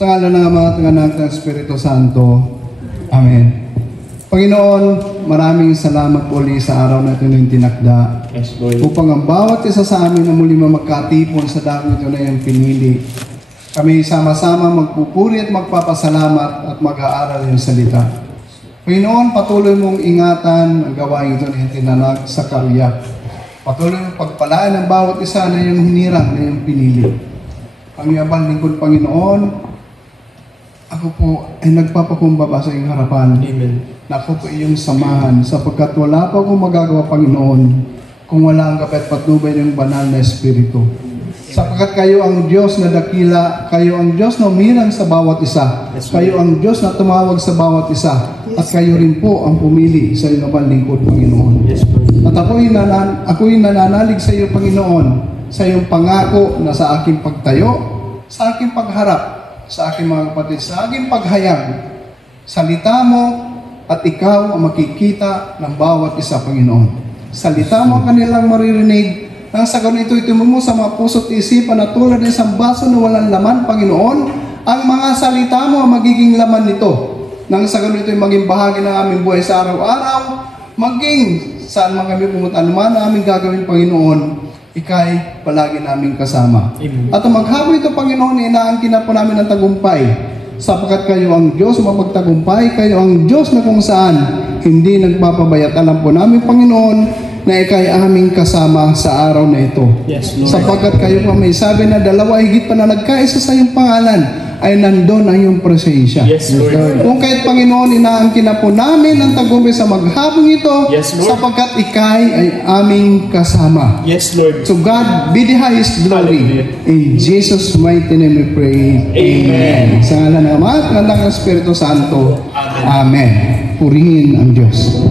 Sa ngalan ng Ama at ng Anak at ng Espiritu Santo. Amen. Panginoon, maraming salamat uli sa araw na ito na yung tinakda. Yes, Lord. Upang ang bawat isa sa amin na muli magkatipon sa dako ito na yung pinili. Kami sama-sama magpupuri at magpapasalamat at mag-aaral yung salita. Panginoon, patuloy mong ingatan ang gawain ito na yung tinanag sa karya. Patuloy mong pagpalaan ng bawat isa na yung hinirang na yung pinili. Ang yabang lingkod, Panginoon, ako po ay nagpapakumbaba sa iyong harapan. Amen. Na ako po iyong samahan sapagkat wala pa akong magagawa, Panginoon, kung wala ang kapit patnubay ng banal na Espiritu. Sapagkat kayo ang Diyos na dakila, kayo ang Diyos na umirang sa bawat isa, kayo ang Diyos na tumawag sa bawat isa, at kayo rin po ang pumili sa iyong lingkod, Panginoon. At ako'y nananalig sa iyo, Panginoon, sa iyong pangako na sa aking pagtayo, sa aking pagharap, sa aking mga kapatid, sa aking paghayag. Salita mo at ikaw ang makikita ng bawat isa, Panginoon. Salita mo ang kanilang maririnig. Nang sa ganun ito'y tumumo sa mga puso't isipan na tulad ng isang baso na walang laman, Panginoon. Ang mga salita mo ang magiging laman nito. Nang sa ganun ito'y maging bahagi ng aming buhay sa araw-araw, maging saan man kami pumunta, naman na aming gagawin, Panginoon, ika'y palagi naming kasama. Amen. At ang maghapon ito, Panginoon, inaangkin na po namin ng tagumpay. Sapagkat kayo ang Diyos mapagtagumpay, kayo ang Diyos na kung saan hindi nagpapabayat. Alam po namin, Panginoon, na ika'y aming kasama sa araw na ito. Yes, Lord. Sapagkat kayo pa may sabi na dalawa higit pa na nagkaisa sa iyong pangalan, ay nandun ang iyong presensya. Yes, Lord. Kung kahit, Panginoon, inaangkin na po namin ang tagumpay sa maghapon ito, Yes, Lord. sapagkat ika'y ay aming kasama. Yes, Lord. To God be the highest glory. Hallelujah. In Jesus' mighty name we pray. Amen. Sa ngalan ng Ama at ng Espiritu Santo. Amen. Amen. Purihin ang Diyos.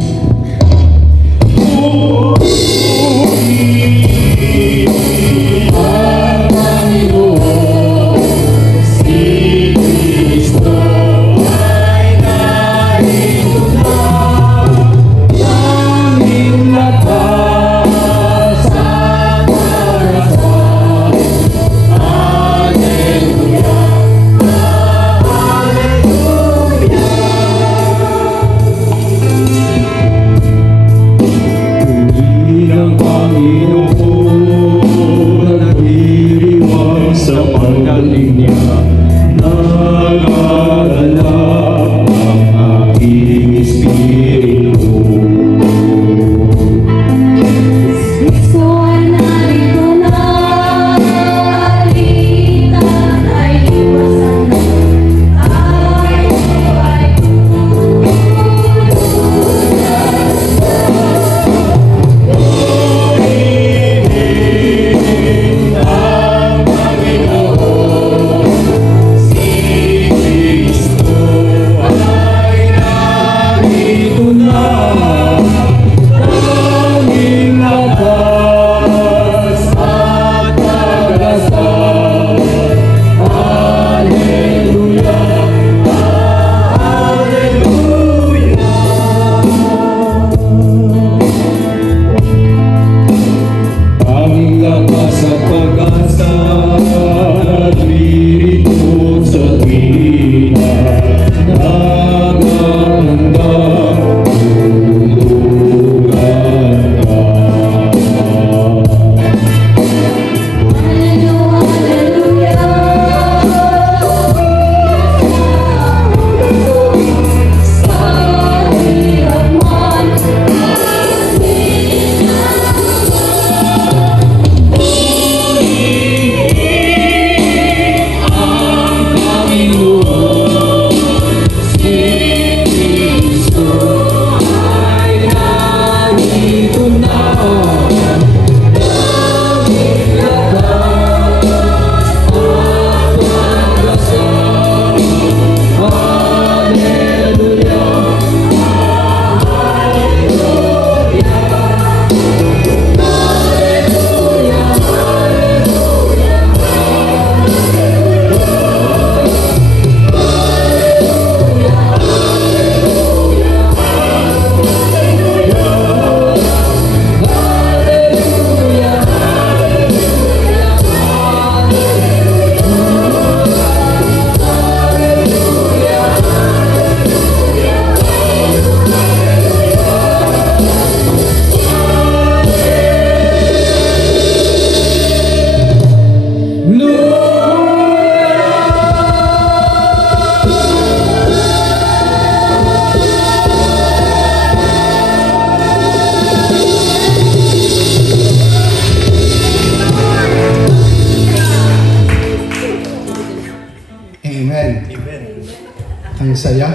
Ang saya.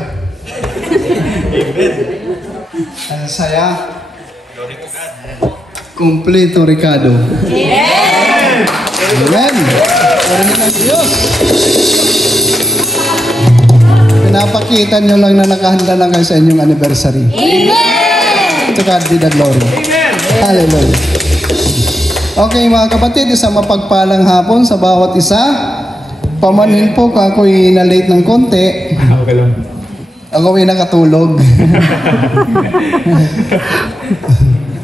Ang saya. Kompleto, Ricardo. Amen! Amen! Parinig ng Diyos. Pinapakita nyo lang na nakahanda lang kayo sa inyong anniversary. Amen! To God be the glory. Amen! Hallelujah. Okay mga kapatid, isang mapagpalang hapon sa bawat isa. Pamanhin po kung ako'y na-late ng konti. Okay lang. Ako'y nakatulog.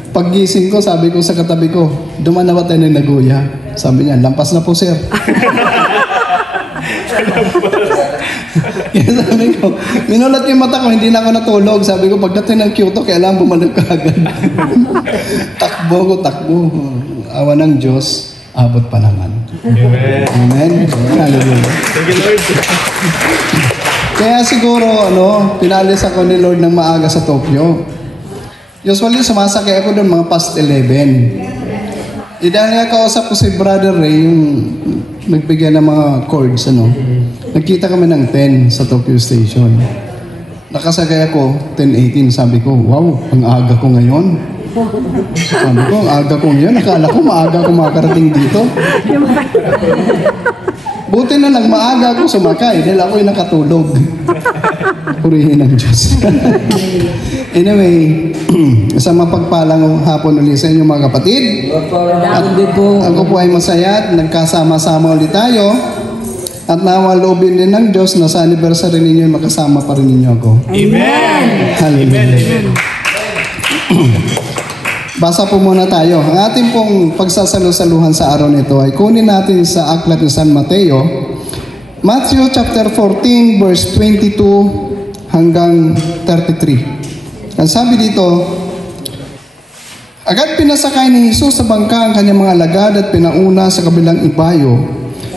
Paggising ko, sabi ko sa katabi ko, duman na ba tayo ng naguya? Sabi niya, lampas na po sir. Kaya sabi ko, minulat yung mata ko, hindi na ako natulog. Sabi ko, pagdating ng Kyoto, kailangan bumalik ka agad. Takbo. Awa ng Diyos, abot pa naman. Amen. Amen. Hallelujah. Thank you, Lord. Kaya siguro, pinalis ako ni Lord ng maaga sa Tokyo. Usually, sumasakay ako doon mga past 11. Dahil nga kausap ko si Brother Ray, yung nagbigay ng mga chords, nagkita kami ng 10 sa Tokyo Station. Nakasakay ako, 10:18. Sabi ko, wow, ang aga ko ngayon. Sabi ko, ang aga ko ngayon. Nakala ko, maaga ako makarating dito. Buti na lang, maaga ako sumakay dahil ako'y nakatulog. Purihin ng Diyos. Anyway, isang mapagpalang hapon ulit sa inyo mga kapatid. At ako po ay masaya at nagkasama-sama ulit tayo. At nawaloobin din ng Diyos na sa anniversary ninyo, makasama pa rin ninyo ako. Amen. Hallelujah. Amen. Basa po muna tayo. Ang ating pong pagsasalusaluhan sa araw nito ay kunin natin sa aklat ni San Mateo, Matthew chapter 14 verse 22 hanggang 33. Ang sabi dito, agad pinasakay ni Jesus sa bangka ang kanyang mga alagad at pinauna sa kabilang ibayo,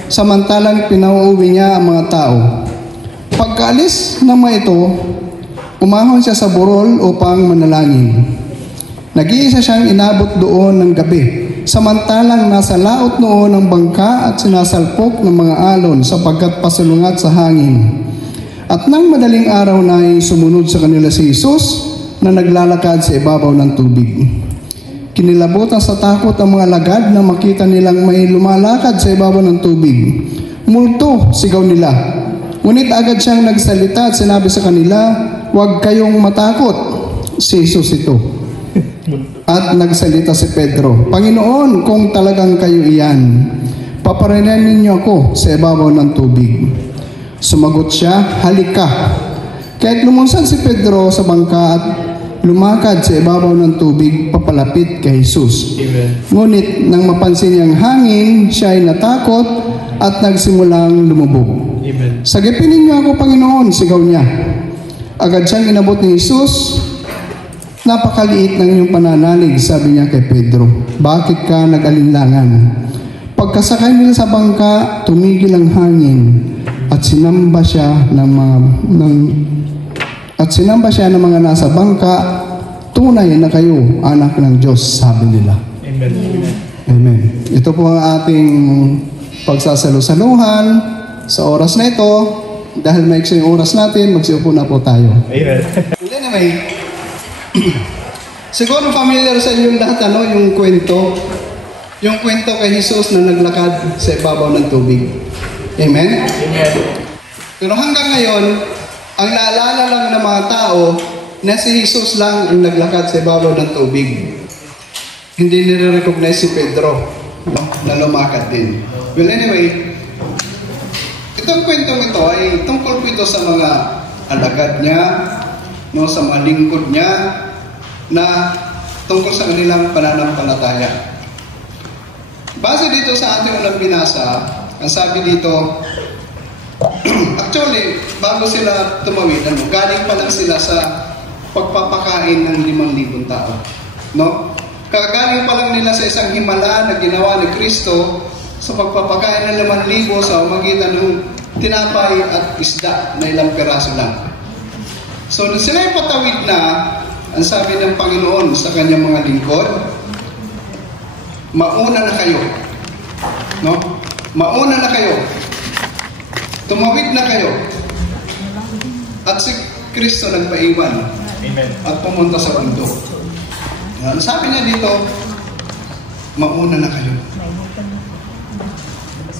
samantalang pinauuwi niya ang mga tao. Pagkaalis ng mga ito, umahon siya sa burol upang manalangin. Nag-iisa siyang inabot doon ng gabi, samantalang nasa laot noon ng bangka at sinasalpok ng mga alon sapagkat pasalungat sa hangin. At nang madaling araw na ay sumunod sa kanila si Jesus na naglalakad sa ibabaw ng tubig. Kinilabutan sa takot ang mga lagad na makita nilang may lumalakad sa ibabaw ng tubig. Multo, sigaw nila. Ngunit agad siyang nagsalita at sinabi sa kanila, huwag kayong matakot, si Jesus ito. At nagsalita si Pedro, Panginoon, kung talagang kayo iyan, paparinan ninyo ako sa ibabaw ng tubig. Sumagot siya, halika. Kaya't lumunsan si Pedro sa bangka at lumakad sa ibabaw ng tubig papalapit kay Jesus. Amen. Ngunit nang mapansin niyang hangin, siya ay natakot at nagsimulang lumubog. Amen. Sagipin ninyo ako, Panginoon, sigaw niya. Agad siyang inabot ni Jesus. Napakaliit ng iyong pananalig, sabi niya kay Pedro. Bakit ka nag-alinlangan? Pagkasakay nila sa bangka, tumigil ang hangin at sinamba siya ng mga nasa bangka. Tunay na kayo, anak ng Diyos, sabi nila. Amen. Amen. Ito po ang ating pagsasalusaluhan sa oras na ito. Dahil maiksi yung oras natin, magsiupo na po tayo. Amen. Anyway, siguro familiar sa inyong lahat yung kwento. Yung kwento kay Jesus na naglakad sa ibabaw ng tubig. Amen? Amen. Pero hanggang ngayon, ang naalala lang ng mga tao na si Jesus lang ang naglakad sa ibabaw ng tubig. Hindi nire-recognize si Pedro na lumakad din. Well, anyway, itong kwentong ito ay tungkol po ito sa mga alagad niya, sa mga lingkod niya, na tungkol sa kanilang pananampalataya. Base dito sa ating unang binasa, ang sabi dito, actually, bago sila tumawid, galing pa lang sila sa pagpapakain ng 5,000 tao. Kagaling pa lang nila sa isang himala na ginawa ni Kristo sa pagpapakain ng 5,000 sa magitan ng tinapay at isda na ilang peraso lang. So, nung sila ay patawid na, ang sabi ng Panginoon sa kanyang mga lingkod, mauna na kayo. Mauna na kayo. Tumawid na kayo. At si Kristo nagpaiwan Amen. at pumunta sa bundok. Ang sabi niya dito, mauna na kayo.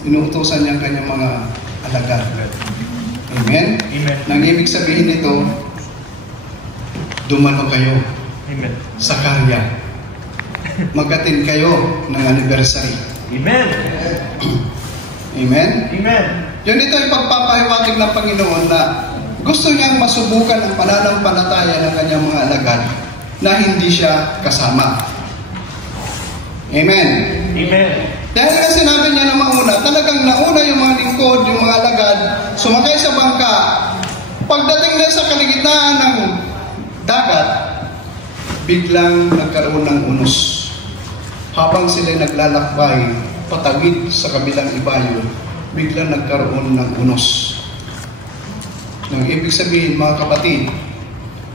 Inuutosan niya ang kanyang mga alagad. Amen? Amen. Nang ibig sabihin nito, dumalo kayo Amen. sa karya. Mag-attend kayo ng anniversary. Amen. Amen? Amen. Yun ito ay pagpapahiwatig ng Panginoon na gusto niyang masubukan ang pananampalataya ng kanyang mga alagad na hindi siya kasama. Amen? Amen. Dahil nga sinabi niya na mauna, talagang nauna yung mga lingkod, yung mga alagad, sumakay sa bangka. Pagdating na sa kaligtaan ng dagat, biglang nagkaroon ng unos. Habang sila naglalakbay, patagid sa kabilang ibayo, biglang nagkaroon ng unos. Nang ibig sabihin, mga kapatid,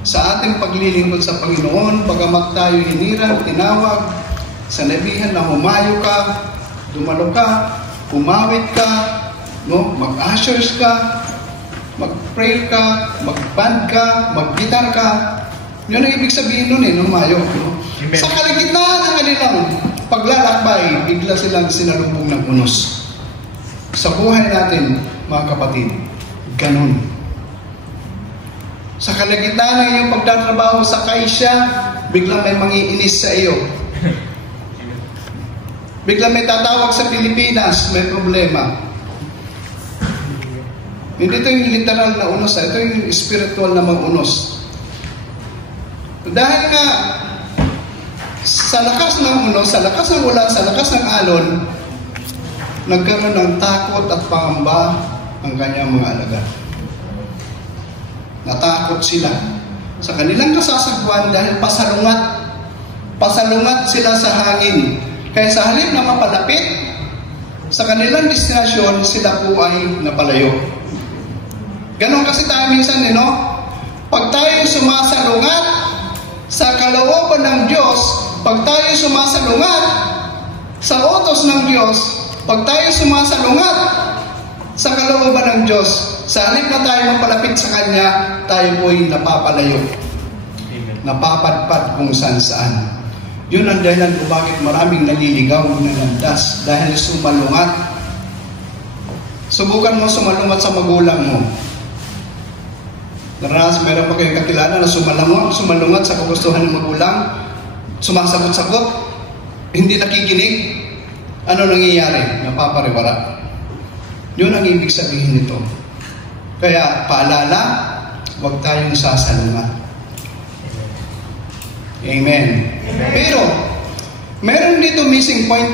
sa ating paglilingkod sa Panginoon, bagamat tayo hinirang, tinawag, sa nabihan na humayo ka, dumalo ka, umawit ka, no? Mag-ushers ka, mag-pray ka, mag-band ka, mag-gitar ka. Yun ang ibig sabihin nun humayo. No? Sa kaligitnaan ng kanilang paglalakbay, bigla silang sinalubong ng unos. Sa buhay natin, mga kapatid, ganun. Sa kaligitnaan ng iyong pagtatrabaho sa kaisya, bigla may mangiinis sa iyo. Bigla may tatawag sa Pilipinas, may problema. Hindi ito yung literal na unos, ito yung spiritual na mga unos. Dahil nga, sa lakas ng unos, sa lakas ng ulan, sa lakas ng alon, nagkaroon ng takot at pangamba ang kanyang mga alagad. Natakot sila sa kanilang kasasagwan dahil pasalungat sila sa hangin. Kaya sa halip na mapalapit sa kanilang destinasyon, sila po ay napalayo. Ganon kasi tayo minsan, pag tayo sumasalungat sa kalooban ng Diyos, pag tayo sumasalungat sa utos ng Diyos, pag tayo sumasalungat sa kalooban ng Diyos, sa halip na tayo mapalapit sa Kanya, tayo po ay napapalayo. Amen. Napapadpad kung saan-saan. Yun ang dahilan kung bakit maraming naliligaw na landas dahil sumalungat. Subukan mo sumalungat sa magulang mo. Meron pa kayong kakilala na sumalungat sa kagustuhan ng magulang, sumasagot-sagot, hindi nakikinig. Ano nangyayari? Napapariwara. Yun ang ibig sabihin nito. Kaya paalala, huwag tayong sasalungat. Amen. Pero, meron dito missing point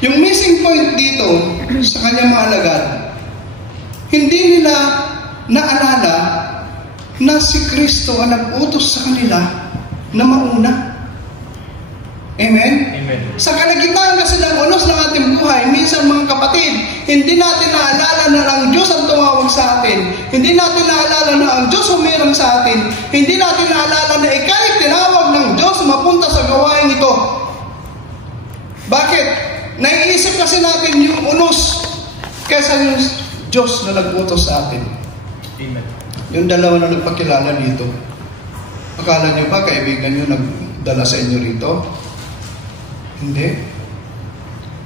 Yung missing point dito sa kanyang mga alagad, hindi nila naalala na si Kristo ang nag-utos sa kanila na mauna. Amen? Amen. Sa kalagitnaan kasi ng unos ng ating buhay, minsan mga kapatid, hindi natin naalala na ang Diyos ang tumawag sa atin. Hindi natin naalala na ang Diyos humirang sa atin. Hindi natin naalala na ika'y tinawag ng Diyos mapunta sa gawain ito. Bakit? Naiisip kasi natin yung unos kaysa yung Diyos na nag-utos sa atin. Amen. Yung dalawa na nagpakilala dito, akala nyo ba kaibigan nyo nagdala sa inyo rito? Hindi.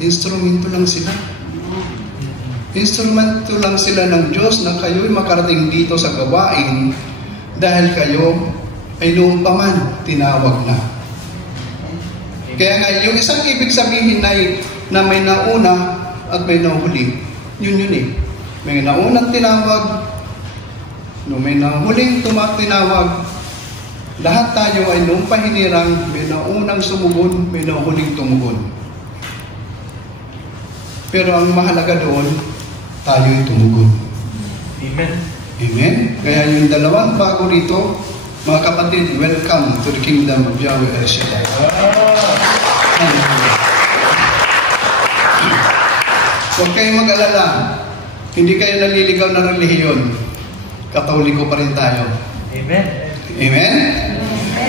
Instrumento lang sila. Instrumento lang sila ng Diyos na kayo'y makarating dito sa gawain dahil kayo ay noong pa man tinawag na. Kaya nga, yung isang ibig sabihin na may nauna at may nahuli, yun May naunang tinawag, no may nahuling tinawag, lahat tayo ay noong pahinirang, may naunang sumugon, may nahuling tumugon. Pero ang mahalaga doon, tayo'y tumugon. Amen. Amen? Kaya yung dalawang bago rito, mga kapatid, welcome to the kingdom of Yahweh El Shaddai. Hallelujah. Huwag kayong mag-alala. Hindi kayo naliligaw ng relihiyon. Katoliko pa rin tayo. Amen. Amen?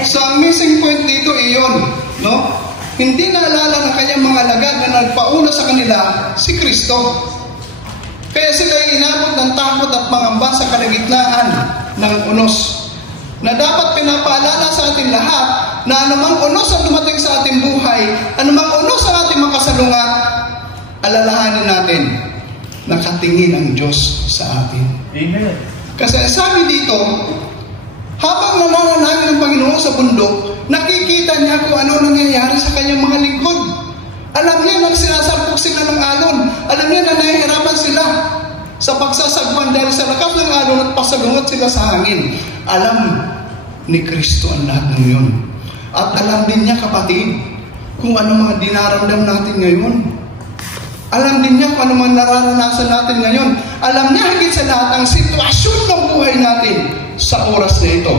So, ang missing point dito iyon, no? Hindi naalala ng kanyang mga alagad na nagpauna sa kanila si Kristo. Kaya sila ay inabot ng takot at pangamba sa kalagitnaan ng unos. Na dapat pinapaalala sa ating lahat na anumang unos ang dumating sa ating buhay, anumang unos ang ating makasalungat, alalahanin natin, nakatingin ang Diyos sa atin. Amen. Kasi sabi dito, habang nananalangin ng Panginoon sa bundok, nakikita niya kung ano nangyayari sa kanyang mga lingkod. Alam niya na sinasabog sila ng alon. Alam niya na nahihirapan sila sa pagsasagwan dahil sa lakas ng alon at pasalungot sila sa hangin. Alam ni Kristo ang lahat ng yun. At alam din niya, kapatid, kung ano mga dinaramdam natin ngayon. Alam din niya kung ano mga nararanasan natin ngayon. Alam niya higit sa lahat ang sitwasyon ng buhay natin sa oras na ito.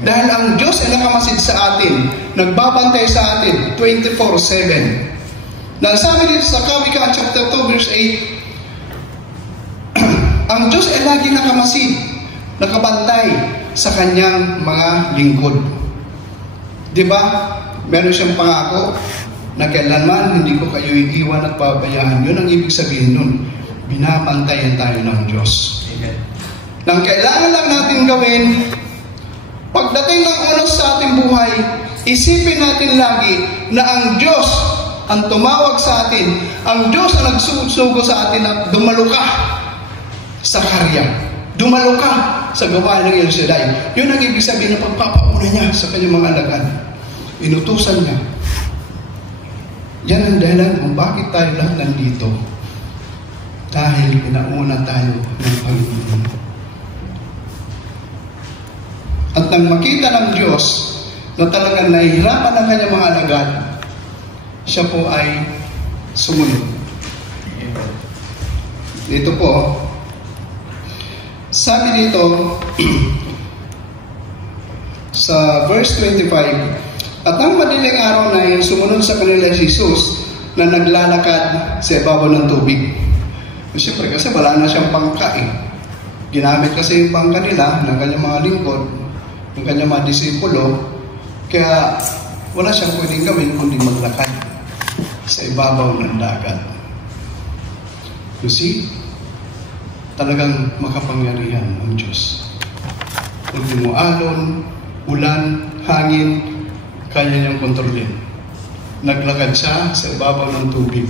Dahil ang Diyos ay nakamasid sa atin, nagbabantay sa atin 24/7. Nasabi dito sa Kawikaan chapter 2 verse 8, ang Diyos ay lagi nakamasid, nakabantay sa kanyang mga lingkod. Diba? Meron siyang pangako na kailanman hindi ko kayo iiwan at pabayaan. Yun ang ibig sabihin nun. Binabantayan tayo ng Diyos. Amen. Nang kailangan lang natin gawin, pagdating ng unos sa ating buhay, isipin natin lagi na ang Diyos ang tumawag sa atin, ang Diyos ang nagsusugo sa atin at dumalo ka sa karya. Dumalo ka sa gawain ng El Shaddai. Yun ang ibig sabihin ng pagpapauna niya sa kanyang mga alagad. Inutusan niya. Yan ang dahilan kung bakit tayo lahat nandito. Dahil pinauna tayo ng Panginoon. At nang makita ng Diyos na talagang nahihirapan ang kanyang mga alagad, siya po ay sumunod. Amen. Dito po, sabi dito sa verse 25, at ang madaling araw na sumunod sa kanila si Jesus na naglalakad sa ibabaw ng tubig. Siyempre kasi wala na siyang pangka eh. Ginamit kasi yung pangka nila ng kanyang mga lingkod, ng kanyang mga disipulo, kaya wala siyang pwedeng gawin kundi maglakad sa ibabaw ng dagat. You see? Talagang makapangyarihan ang Diyos. Kung mo alon, ulan, hangin, kaya niyang kontrolin. Naglakad siya sa ibabaw ng tubig.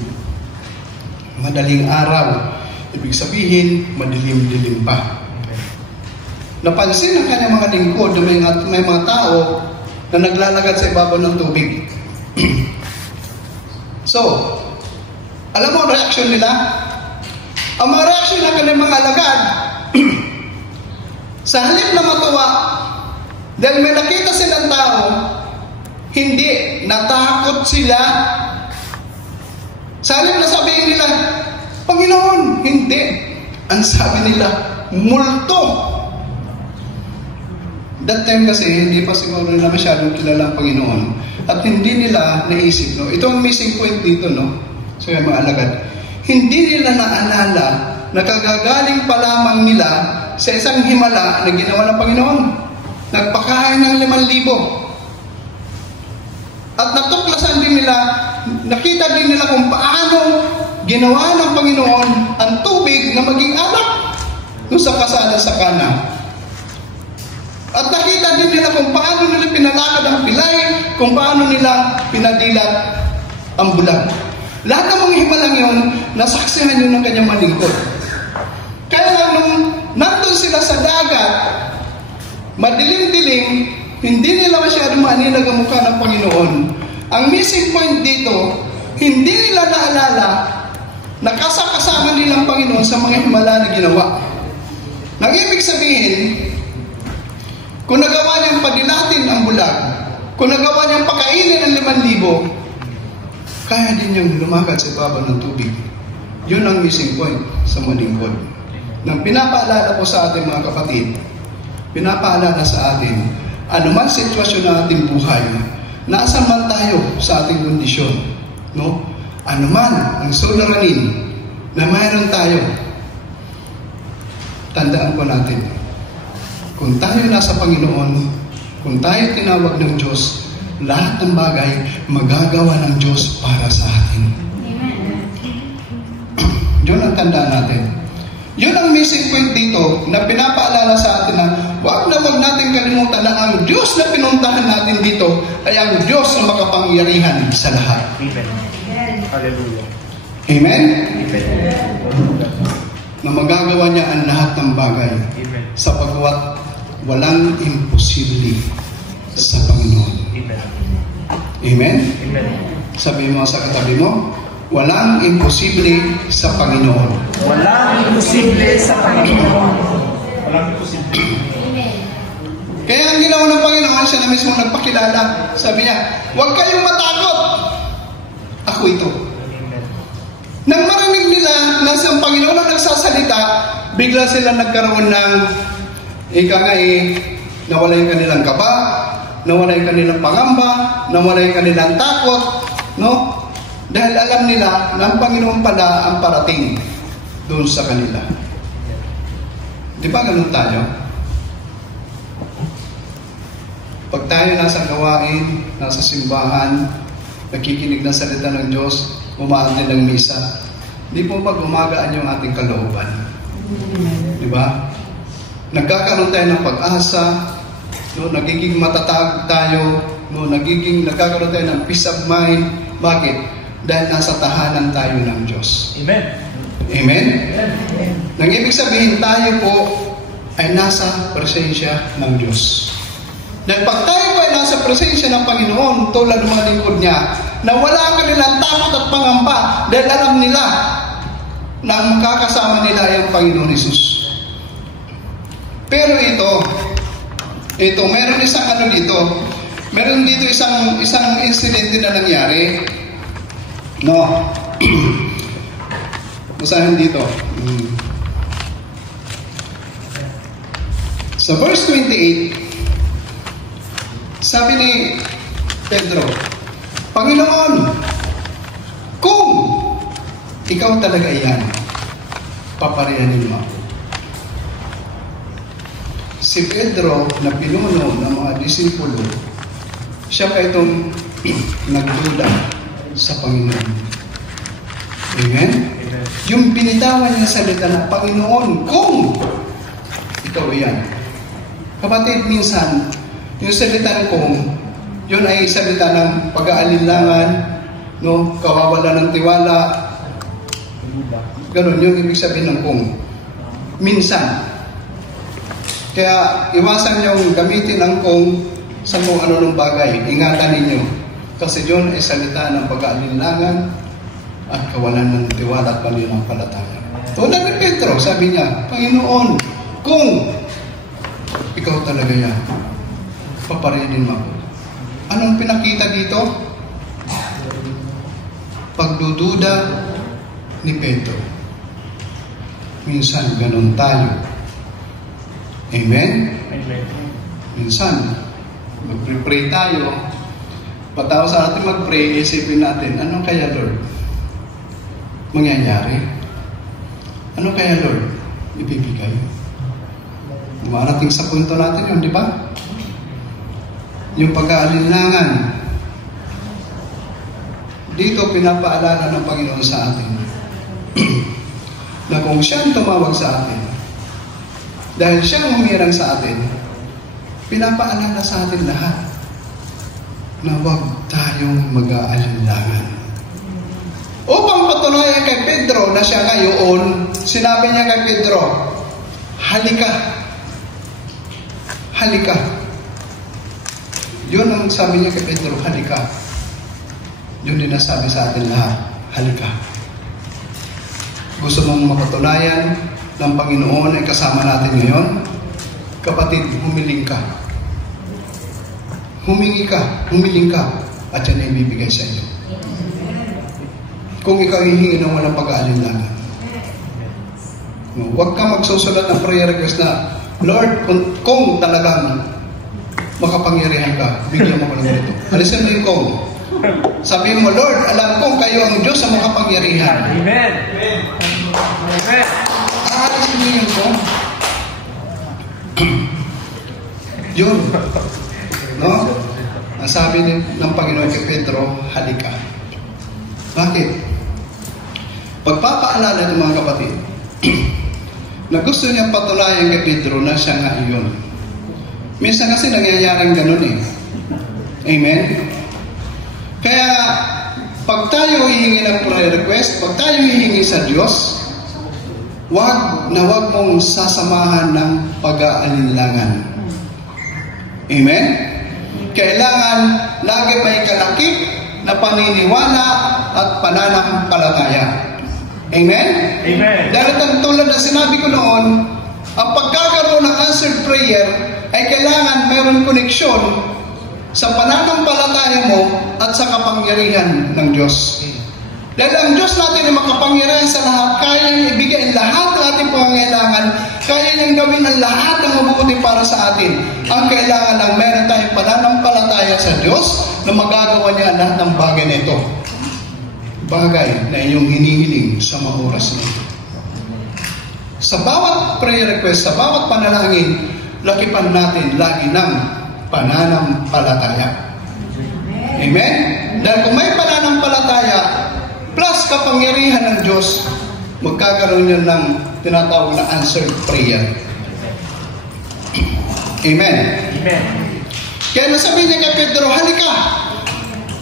Madaling araw, ibig sabihin, madilim-dilim pa. Napansin ng kanyang mga lingkod na may mga tao na naglalakad sa ibabaw ng tubig. So, alam mo ang reaksyon nila? Ang mga reaksyon ng kanyang mga alagad, sa halip na matuwa, dahil may nakita silang tao, hindi, natakot sila. Sa halip na sabihin nila, Panginoon, hindi. Ang sabi nila, multo. That time kasi, hindi pa siguro nila masyadong kilala ang Panginoon. At hindi nila naisip, no? Ito ang missing point dito, no? So yung mga alagad. Hindi nila naalala na kagagaling pa lamang nila sa isang himala na ginawa ng Panginoon. Nagpakain ng 5,000. At natuklasan din nila, nakita din nila kung paano ginawa ng Panginoon ang tubig na maging alak doon sa kasada sa Kana. At nakita din nila kung paano nila pinalakad ang pilay, kung paano nila pinadilat ang bulag. Lahat ng mga himalang yun, nasaksihan yun ng kanyang malingkod. Kaya lang nung nandun sila sa dagat, madilim-dilim, hindi nila masyadong maaninag ang mukha ng Panginoon. Ang missing point dito, hindi nila naalala na kasama nilang Panginoon sa mga himala na ginawa. Nang ibig sabihin, kung nagawa niyang padilatin ang bulag, kung nagawa niyang pakainin ang 5,000, kaya din niyang lumakad sa ibabaw ng tubig. Yun ang missing point sa malingkod. Nang pinapaalala ko sa ating mga kapatid, pinapaalala sa atin, anuman sitwasyon ng ating buhay, nasaan man tayo sa ating kondisyon, no? Anuman ang suliranin na mayroon tayo, tandaan po natin, kung tayo nasa Panginoon, kung tayo tinawag ng Diyos, lahat ng bagay magagawa ng Diyos para sa atin. Yun ang tandaan natin. Yun ang missing point dito na pinapaalala sa atin na wag natin kalimutan na ang Diyos na pinuntahan natin dito ay ang Diyos na makapangyarihan sa lahat. Amen. Hallelujah. Amen? Amen. Na magagawa niya ang lahat ng bagay Amen. sapagkat walang imposible sa Panginoon. Amen. Amen? Amen. Sabi mo sa katabi mo, walang imposible sa Panginoon. Walang imposible sa Panginoon. Walang imposible. Kaya ang ginawa ng Panginoon, siya na mismo nagpakilala. Sabi niya, huwag kayong matakot. Ako ito. Amen. Nang marinig nila na sa Panginoon ang nagsasalita, bigla sila nagkaroon ng nawala yung kanilang kaba, nawala yung kanilang pangamba, nawala yung kanilang takot, no? Dahil alam nila na ang Panginoon pala ang parating doon sa kanila. Di ba ganun tayo? Pag tayo nasa gawain, nasa simbahan, nakikinig ng salita ng Diyos, umaantay ng misa, di po ba gumagaan yung ating kalooban? Di ba? Nagkakaroon tayo ng pag-asa, no? Nagiging matatag tayo, no? Nagkakaroon tayo ng peace of mind. Bakit? Dahil nasa tahanan tayo ng Diyos. Amen. Amen? Nang ibig sabihin, tayo po ay nasa presensya ng Diyos. Dahil pag tayo po ay nasa presensya ng Panginoon, tulad ng mga lingkod niya, na wala kanilang takot at pangamba dahil alam nila na ang makakasama nila ay ang Panginoon Hesus. Pero ito, meron dito isang incident na nangyari. No. Basahin dito. Sa verse 28, sabi ni Pedro, Panginoon, kung ikaw talaga yan, paparianin mo. Si Pedro na pinuno ng mga disipulo, siya pa itong nagduda sa Panginoon. Amen? Amen. Yung binitawan niya salita ng Panginoon, kung ikaw yan. Kapatid, minsan, yung salita ng kung, yun ay salita ng pag-aalinlangan, no? Kawawala ng tiwala. Ganun, yung ibig sabihin ng kung. Minsan. Kaya, iwasan niyong gamitin ang kung sa kung ano ng bagay. Ingatan ninyo. Kasi yun ay salita ng pag-aalinlangan at kawalan ng tiwala at pananampalataya. Tulad ni Pedro, sabi niya, Panginoon, kung ikaw talaga yan, paparinin mo. Anong pinakita dito? Pagdududa ni Pedro. Minsan, ganun tayo. Amen? Amen. Minsan, mag-pray tayo. Patapos sa atin mag-pray, isipin natin, ano kaya Lord mangyayari? Ano kaya Lord ibibigay? Dumarating sa punto natin yun, di ba? Yung pag-aalinlangan. Dito pinapaalala ng Panginoon sa atin na kung siya ang tumawag sa atin, dahil siya ang humirang sa atin, pinapaalala sa atin lahat na huwag tayong mag-aalinlangan. Upang patunayan kay Pedro na siya ngayon, sinabi niya kay Pedro, halika. Halika. Yun ang sabi niya kay Pedro, halika. Yun din nasabi sa atin lahat, halika. Gusto mong mapatunayan ng Panginoon ay kasama natin ngayon? Kapatid, humiling ka. Humiling ka, at yan ay bibigay sa iyo. Kung ikaw hihingi ng walang pag-aalinlangan. Huwag ka magsusulat ng prayer request na, Lord, kung talagang makapangyarihan ka, bigyan mo ko ng ganito. Alisin mo yung kung. Sabihin mo, Lord, alam kong kayo ang Diyos na makapangyarihan. Amen. Amen. Alisin mo yung kung. Yun. No? Ang sabi ng Panginoon kay Pedro, halika. Bakit? Pagpapaalala ng mga kapatid, na gusto niyang patunayan kay Pedro na siya nga iyon. Minsan kasi nangyayaring ganun eh. Amen? Kaya, pag tayo hihingi ng prayer request, pag tayo hihingi sa Diyos, wag mong sasamahan ng pag-aalinlangan. Amen? Kailangan lagi may kalakip na paniniwala at pananampalataya. Amen? Amen. Dahil tulad na sinabi ko noon, ang pagkakaroon ng answered prayer ay kailangan mayroong koneksyon sa pananampalataya mo at sa kapangyarihan ng Diyos. Dahil ang Diyos natin ay makapangyarihan sa lahat, kaya niyang ibigay lahat ng ating pangangailangan, kaya niyang gawin ang lahat ng mabubuti para sa atin. Ang kailangan lang meron tayong pananampalataya sa Diyos na magagawa niya lahat ng bagay na ito. Bagay na iyong hinihiling sa mga oras na ito. Sa bawat prayer request, sa bawat panalangin, lakipan natin lagi ng pananampalataya. Amen? Dahil kung may pananampalataya, plus kapangyarihan ng Diyos, magkakaroon yun ng tinatawag na answered prayer. Amen? Amen. Kaya nasabi niya kay Pedro, halika!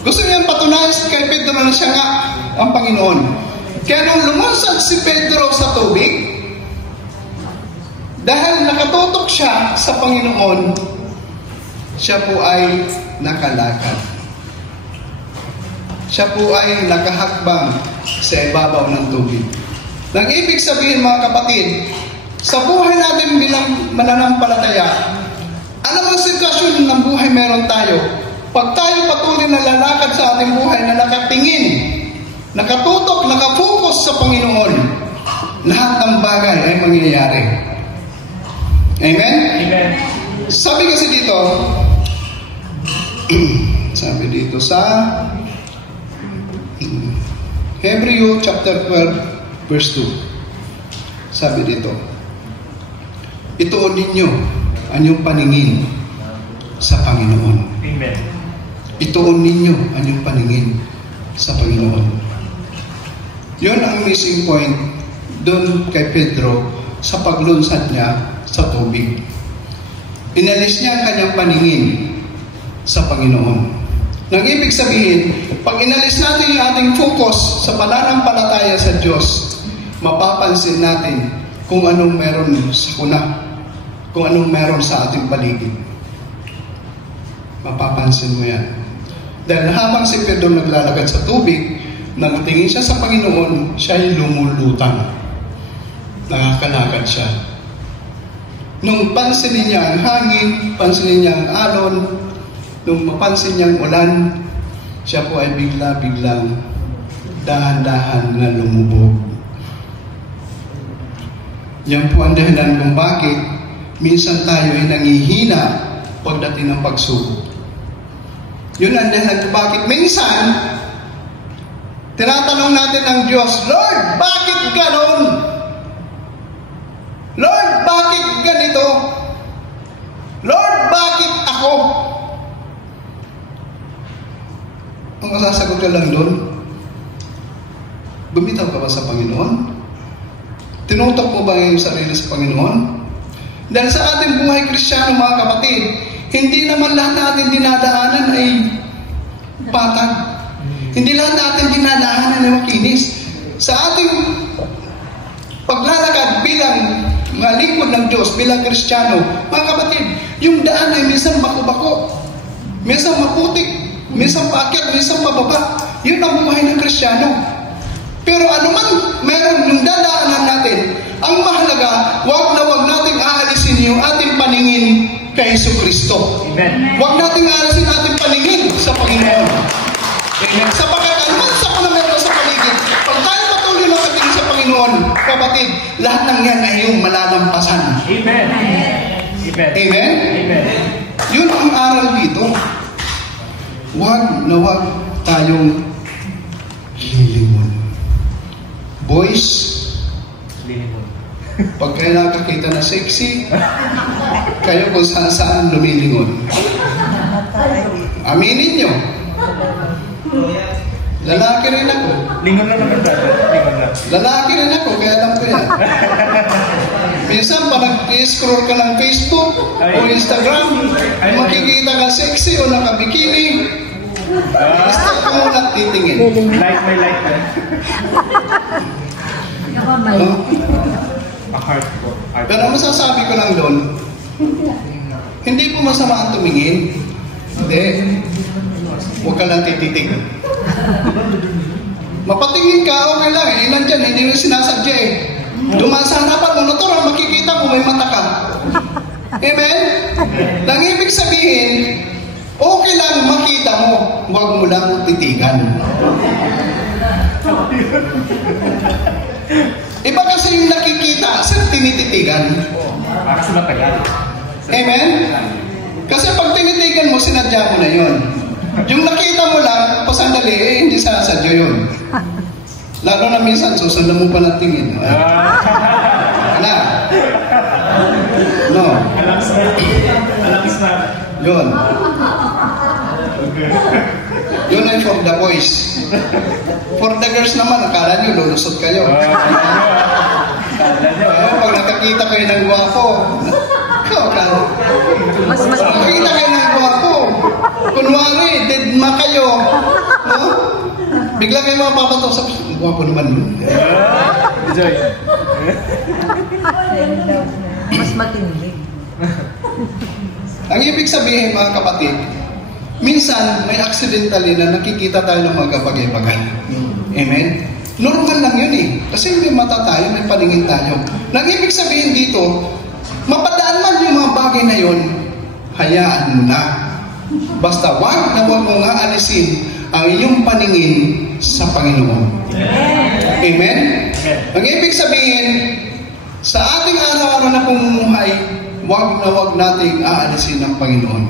Gusto niyang patunayan kay Pedro na siya nga ang Panginoon. Kaya nung lumunsad si Pedro sa tubig, dahil nakatutok siya sa Panginoon, siya po ay nakalakad. Siya po ay nakahakbang sa ibabaw ng tubig. Nang ibig sabihin mga kapatid, sa buhay natin bilang mananampalataya, alam ang sitwasyon ng buhay meron tayo. Pag tayo patuloy na lalakad sa ating buhay na nakatingin, nakatutok, nakapokus sa Panginoon, lahat ng bagay ay mangyayari. Amen? Amen. Sabi kasi dito, sabi dito sa Hebreo chapter 12 verse 2. Sabi dito, ituon ninyo ang inyong paningin sa Panginoon. Amen. Ituon ninyo ang inyong paningin sa Panginoon. Yun ang missing point doon kay Pedro sa paglunsad niya sa tubig. Inalis niya ang kanyang paningin sa Panginoon. Nang ibig sabihin, pag inalis natin yung ating focus sa pananampalataya sa Diyos, mapapansin natin kung anong meron sa kuna, kung anong meron sa ating paligid. Mapapansin mo yan. Dahil habang si Pedro naglalakad sa tubig, nakatingin siya sa Panginoon, siya ay lumulutang. Nakakalakad siya. Nung pansinin niya ang hangin, pansinin niya ang alon, nung mapansin niyang ulan, siya po ay bigla-biglang dahan-dahan na lumubog. Yan po ang dahilan kung bakit minsan tayo ay nangihina pagdating ng pagsubok. Yun ang dahilan kung bakit minsan tinatanong natin ang Diyos, Lord, bakit ganon? Lord, bakit ganito? Lord, bakit ako? Ang masasagot ka lang doon, bumitaw ka ba sa Panginoon? Tinutok mo ba yung sarili sa Panginoon? Dahil sa ating buhay Kristiyano, mga kapatid, hindi naman lahat natin dinadaanan ay patag. Hindi lahat natin dinadaanan ay makinis. Sa ating paglalakad bilang mga lingkod ng Diyos, bilang Kristiyano, mga kapatid, yung daan ay minsan bako-bako, minsan maputik, minsan paakyat, minsan pababa. Yun ang buhay ng Kristiyano. Pero anuman meron yung dadaanan natin, ang mahalaga, wag nating aalisin yung ating paningin kay Jesucristo. Amen. Wag nating aalisin ating paningin sa Panginoon. Amen. Sapagkat anuman sa kung meron sa paligid, pag tayo patuloy na katingin sa Panginoon, kapatid, lahat ng yan ay yung malalampasan. Amen. Amen. Amen? Amen. Yun ang aral dito. Wag tayong lilingon. Boys, Lilimon. pag kayo nakakita na sexy, kayo kung saan lumilingon. Aminin nyo. Lalaki rin ako. Lingon lang naman, brother. Lingon lang. Lalaki rin ako, kaya alam ko yan. Minsan, pa nag-scroll ka ng Facebook o Instagram, makikita ka sexy o nakabikini. Stop ka muna at titingin. Light may light na. A heart po. Pero ang masasabi ko lang doon, hindi po masama ang tumingin. Hindi. Huwag ka lang tititig. Mapatingin ka, okay lang eh. Nandyan, hindi mo sinasadya eh. Dumasa harapan mo, natural, makikita mo may mata ka. Amen? Nang ibig sabihin, okay lang makita mo, huwag mo lang titigan. Iba kasi yung nakikita, sa tinititigan. Para sa matagal. Amen? Kasi pag tinitigan mo, sinadya mo na yun. Yung nakita mo lang, pasandali, eh, hindi sasadya yun. Lalo na minsan, susundan mo pa ng tingin. Wala. No. Alangs na. Yun. Yun ay for the boys. For the girls naman, akala nyo, lulusot kayo. Pag nakakita kayo ng gwapo, nakakita kayo ng gwapo, kunwari, deadma kayo, no? Bigla kayo mapapatok, gwapo naman yun. Enjoy. Mas matindi. Ang ibig sabihin, mga kapatid, minsan may accidentally na nakikita tayo ng mga bagay-bagay. Amen? Normal lang yun eh. Kasi may mata tayo, may paningin tayo. Nang ibig sabihin dito, mapadaan man yung mga bagay na yun, hayaan mo na. Basta wag mong aalisin ang iyong paningin sa Panginoon. Amen? Ang ibig sabihin, sa ating araw-araw na pamumuhay, wag nating aalisin ng Panginoon.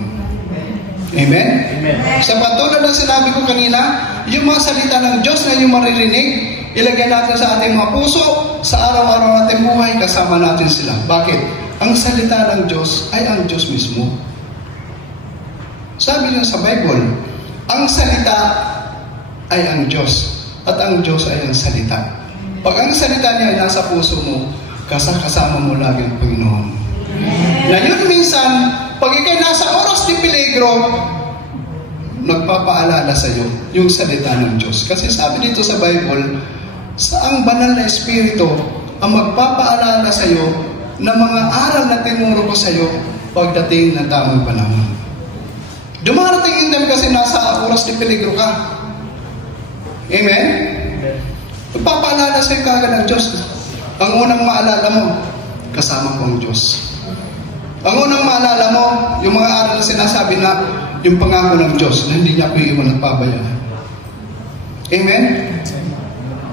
Amen? Amen. Sa patulad ng sinabi ko kanina, yung mga salita ng Diyos na yung maririnig, ilagay natin sa ating mga puso, sa araw-araw natin buhay, kasama natin sila. Bakit? Ang salita ng Diyos ay ang Diyos mismo. Sabi niyo sa Bible, ang salita ay ang Diyos, at ang Diyos ay ang salita. Pag ang salita niya ay nasa puso mo, kasama mo lagi ang Panginoon. Ngayon minsan, pag ikay nasa oras ni peligro, nagpapaalala sa iyo yung salita ng Diyos. Kasi sabi dito sa Bible, ang banal na Espiritu ang magpapaalala sa iyo ng mga aral na tinuro ko sa iyo pagdating ng tamang panahon. Dumarating din kasi nasa oras ni peligro ka. Amen? Magpapaalala sa iyo kagad ng Diyos. Ang unang maalala mo, kasama ko ang Diyos. Ang unang maalala mo, yung mga aral na sinasabi na yung pangako ng Diyos na hindi niya ako iiwan at pabayaan. Amen?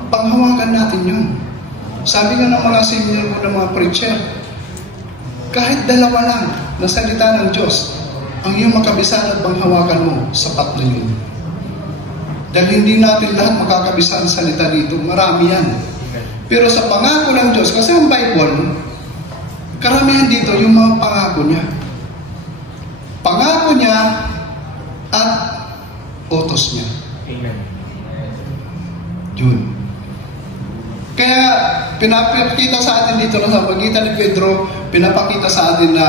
Panghawakan natin yun. Sabi nga ng mga senior ko ng mga preacher, kahit dalawa lang na salita ng Diyos, ang iyong makabisan at panghawakan mo, sapat na yun. Dahil hindi natin lahat makakabisa ang salita dito. Marami yan. Pero sa pangako ng Diyos, kasi ang Bible, karamihan dito yung mga pangako niya. Pangako niya at utos niya. Amen. Yun. Kaya pinapakita sa atin dito na sa pagitan ni Pedro, pinapakita sa atin na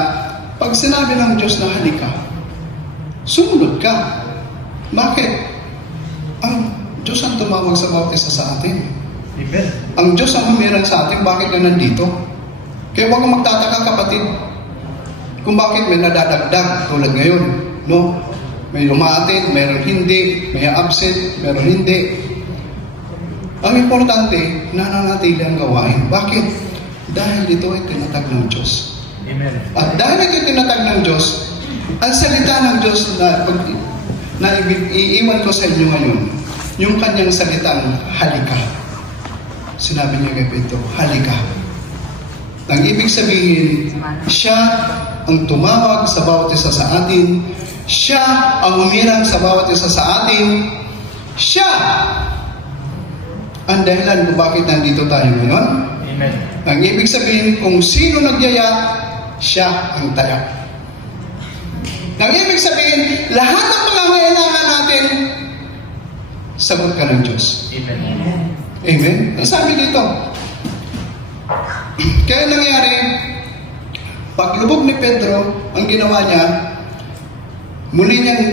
pag sinabi ng Diyos na halika, sumunod ka. Bakit? Ang Diyos ang tumawag sa bawat isa sa atin. Amen. Ang Diyos ang humirang sa atin, bakit ka nandito? Kaya huwag kang magtataka, kapatid, kung bakit may nadadagdag tulad ngayon. No? May lumatin, mayroon hindi, may absent, mayroon hindi. Ang importante, nananatili ang gawain. Bakit? Dahil ito ay tinatag ng Diyos. Amen. At dahil ito tinatag ng Diyos, ang salita ng Diyos na iiwan ko sa inyo ngayon, yung kanyang salitang halika. Sinabi niya kay Pedro, halika. Ang ibig sabihin, siya ang tumawag sa bawat isa sa atin, siya ang humirang sa bawat isa sa atin, siya ang dahilan kung bakit nandito tayo ngayon. Amen. Ang ibig sabihin, kung sino nagyaya, siya ang taya. Ang ibig sabihin, lahat ng pangangailangan natin, sagot ka ng Diyos. Amen. Amen? Ang sabi dito, kaya nangyari, paglubog ni Pedro, ang ginawa niya, muli niyang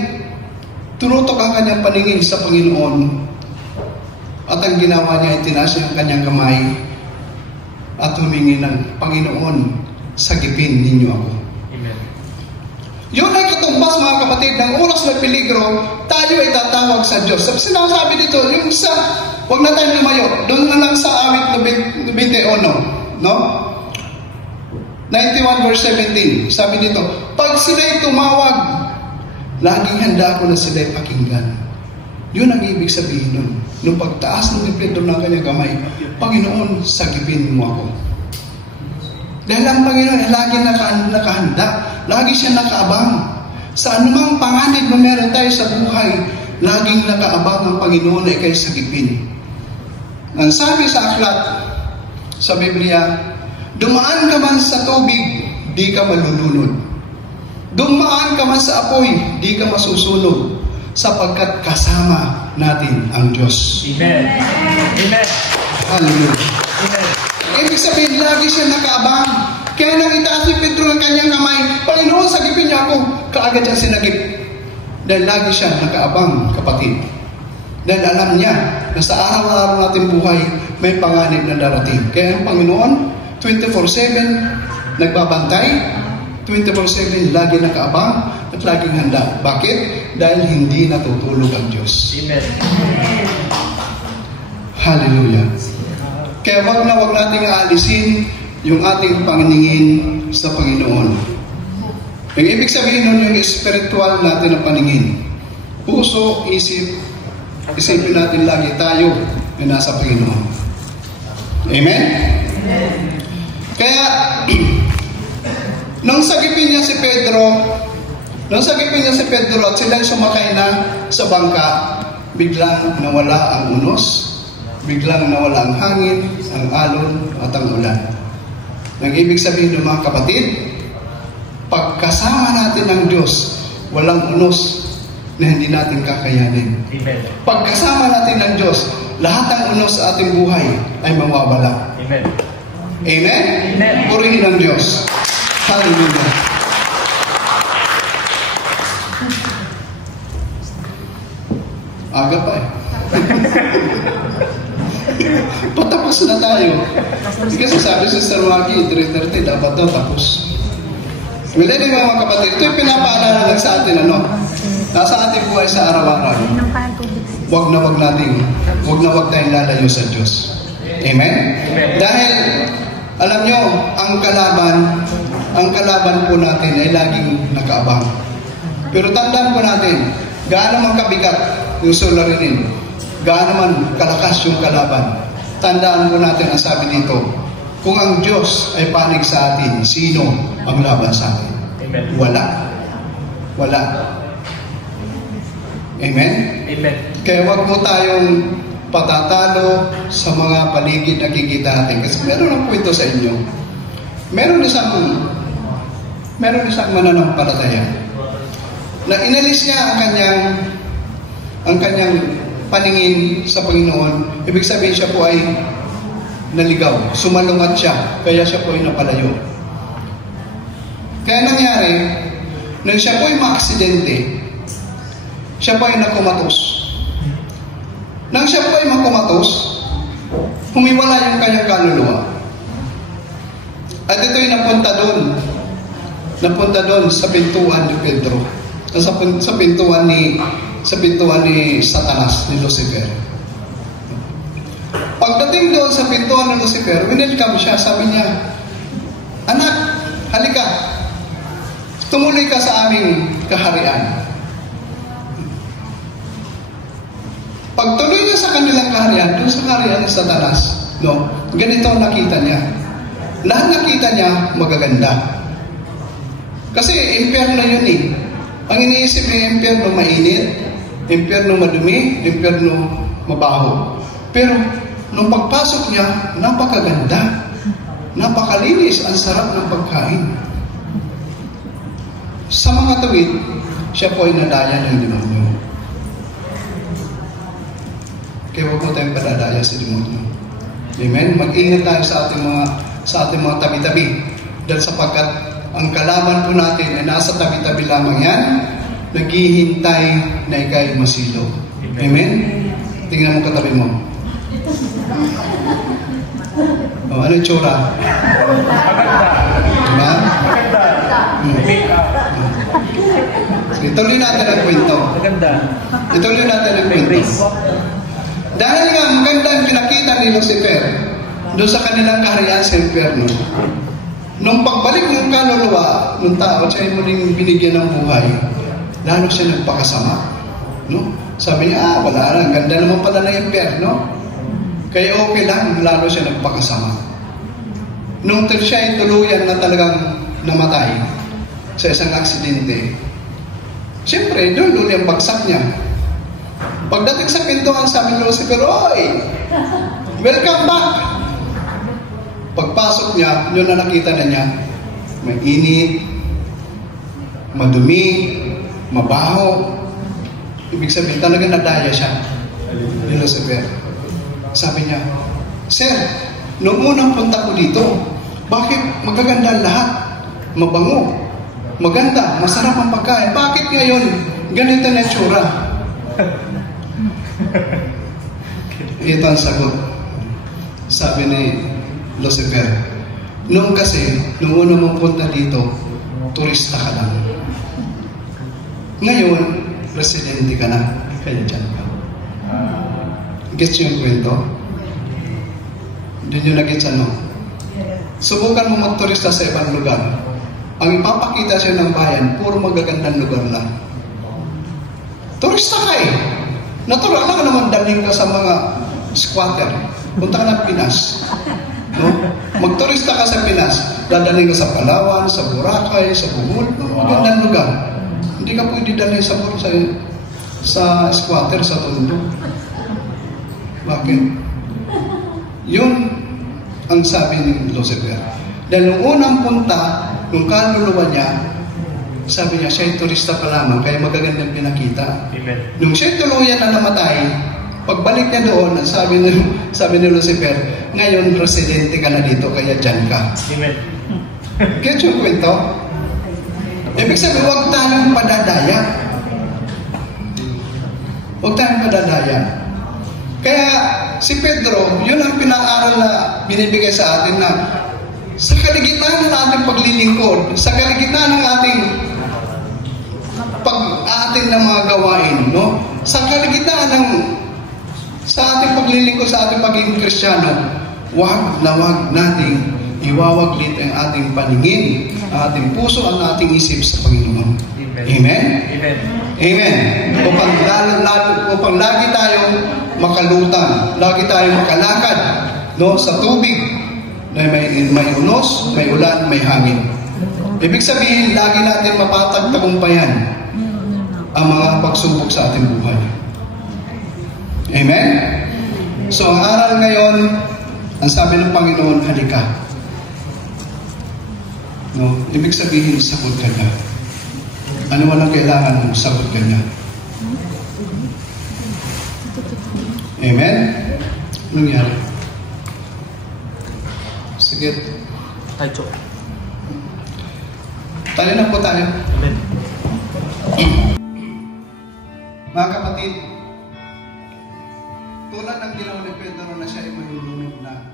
tunutok ang kanyang paningin sa Panginoon. At ang ginawa niya ay tinaas ang kanyang kamay at humingi ng Panginoon, sagipin ninyo ako. Amen. Yun ay katumbas, mga kapatid, ng oras ng peligro, tayo ay tatawag sa Diyos. Sinasabi dito, yung sa, huwag na tayong lumayo, doon na lang sa awit 21, no? 91 verse 17, sabi dito, pag sila'y tumawag, laging handa ako na sila'y pakinggan. Yun ang ibig sabihin nun. Nung pagtaas ng Pedro ng kanyang kamay, Panginoon, sagipin mo ako. Dahil ang Panginoon ay lagi nakahanda, lagi siya nakaabang. Sa anumang panganib na meron tayo sa buhay, laging nakaabang ang Panginoon ay kay sagipin. Ang sabi sa aklat, sa Biblia, dumaan ka man sa tubig, di ka malulunod. Dumaan ka man sa apoy, di ka masusunog, sapagkat kasama natin ang Diyos. Amen. Amen. Hallelujah. Amen. Ibig sabihin, lagi siya nakaabang. Kaya nang itaas ni Pedro ng kanyang kamay, Panginoon, sagipin niya ako. Kaagad siya sinagip. Dahil lagi siya nakaabang, kapatid. Dahil alam niya na sa araw-araw natin buhay, may panganib na darating. Kaya ang Panginoon, 24/7, nagbabantay, 24/7, lagi nakaabang, at laging handa. Bakit? Dahil hindi natutulog ang Diyos. Amen. Hallelujah. Kaya wag nating aalisin yung ating paningin sa Panginoon. Ang ibig sabihin nun, yung spiritual natin na paningin. Puso, isip, isipin natin lagi tayo na nasa Panginoon. Amen? Kaya, nung sagipin niya si Pedro at sila'y sumakay na sa bangka, biglang nawala ang unos, biglang nawala ang hangin, ang alon, at ang ulan. Ang ibig sabihin ng mga kapatid, pagkasama natin ng Diyos, walang unos na hindi natin kakayanin. Amen. Pagkasama natin ng Diyos, lahat ng unos sa ating buhay ay mawawala. Amen. Amen? Amen. Purihin ang Diyos. Hallelujah. Aga pa eh. Patapos na tayo. Kasi sabi si Sir Wagi, 3:30 dapat daw tapos. Well, anyway, mga kapatid, ito yung pinapaalala lang sa atin, nasa ating buhay sa araw-araw. Huwag na huwag tayong lalayo sa Diyos. Amen? Dahil, alam nyo, ang kalaban po natin ay laging nakaabang. Pero tandaan po natin, gaano man kabigat yung suliranin, gaano man kalakas yung kalaban, tandaan po natin ang sabi dito, kung ang Diyos ay panig sa atin, sino ang laban sa atin? Amen. Wala. Amen? Amen. Kaya wag mo tayong patatalo sa mga paligid na kikita natin. Kasi meron ang kwento sa inyo. Meron isang mananampalataya na inalis niya ang kanyang paningin sa Panginoon. Ibig sabihin siya po ay naligaw. Sumalungat siya. Kaya siya po ay napalayo. Kaya nangyari, nang siya po ay maaksidente, siya po ay nakumatos. Nang siya po ay makumatos, humiwala yung kanyang kaluluwa. At ito'y napunta doon sa pintuan ni Pedro. Sa pintuan ni Satanas, ni Lucifer. Pagdating doon sa pintuan ni Lucifer, winelcome siya, sabi niya, "Anak, halika, tumuloy ka sa aming kaharian." Pagtuloy niya sa kanilang kaharian, doon sa kaharian ni Satanas, ganito ang nakita niya. Lahat nakita niya magaganda. Kasi impyerno yun eh. Ang iniisip ng impyerno mainit, impyerno madumi, impyerno mabaho. Pero nung pagpasok niya, napakaganda, napakalinis, ang sarap ng pagkain. Sa mga tuwid, siya po ay nadaya ng demonyo. Kaya huwag mo tayong padadaya sa demonyo. Amen? Mag-ingat tayo sa ating mga tabi-tabi. Dahil sapagkat ang kalaban po natin ay nasa tabi-tabi lamang yan, naghihintay na ikay masilo. Amen? Tingnan mo katabi mo. Oh, ano yung tsura? Diba? Sige, tuloy natin ang kwento. Ituloy natin ang kwento. Dahil nga maganda ang pinakita ni Lucifer doon sa kanilang kaharian sa impyerno. Nung pagbalik ng kaluluwa ng tao, siya ay muling binigyan ng buhay, lalo siya nagpakasama. No? Sabi niya, wala na, ganda naman pala ng impyerno. Kaya okay lang, lalo siya nagpakasama. Nung siya ay tuluyan na talagang namatay sa isang aksidente, siyempre, doon yung bagsak niya. Pagdating sa pintuan, sabi ni Lucifer, "Oy, welcome back!" Pagpasok niya, yun na nakita na niya, may init, madumi, mabaho. Ibig sabihin, talaga nadaya siya ni Lucifer. Sabi niya, "Sir, noong unang punta ko dito, bakit magaganda lahat? Mabango, maganda, masarap ang pagkain. Bakit ngayon ganito na tsura?" Ito ang sagot. Sabi ni Lucifer, noong una mong punta dito, turista ka lang. Ngayon, residente ka na. Kaya dyan ka. Gets yung kwento? Doon yung nag-gets ano? Subukan mo magturista sa ibang lugar. Ang ipapakita siya ng bayan, puro magagandang lugar lang. Turista ka eh. Natural lang naman daling ka sa mga squatter. Punta ka ng Pinas. No? Magturista ka sa Pinas. Dadaling ka sa Palawan, sa Boracay, sa Bohol. Magandang lugar. Hindi ka pwede dalhin sa squatter, sa Tondo. Bakit? Yun ang sabi ni Lucifer. Dahil nung unang punta, nung kaluluwa niya, sabi niya, siya'y turista pa lamang, kaya magagandang pinakita. Amen. Nung siya'y tuluyan na namatay, pagbalik niya doon, sabi ni Lucifer, ngayon, residente ka na dito, kaya dyan ka. Amen. Get yung kwento? Ibig sabihin, huwag tayong padadaya. Huwag tayong padadaya. Kaya, si Pedro, yun ang pinaaral na binibigay sa atin na sa kaligitnaan ng ating paglilingkod, sa kaligitnaan ng ating atin ng mga gawain, no? Sa kaligitnaan ng sa ating paglilingkod, sa ating pagiging Kristiyano, wag nating iwawaglit ang ating paningin, ang ating puso, ang ating isip sa Panginoon. Amen? Amen. Amen. Upang lagi tayong makalutang, lagi tayong makalakad, no, sa tubig na may unos, may ulan, may hangin. Ibig sabihin, lagi natin mapatagtagumpayan ang mga pagsubok sa ating buhay. Amen? So, ang aral ngayon, ang sabi ng Panginoon, halika. No? Ibig sabihin, sagot ka na. Ano walang kailangan mo, sagot ka na. Amen? Anong nangyari? Sige. Ay, Chok. Tayo na po tayo. Amen. Mga kapatid, tulad ng ginawa ni Pedro na siya ay malulunod na,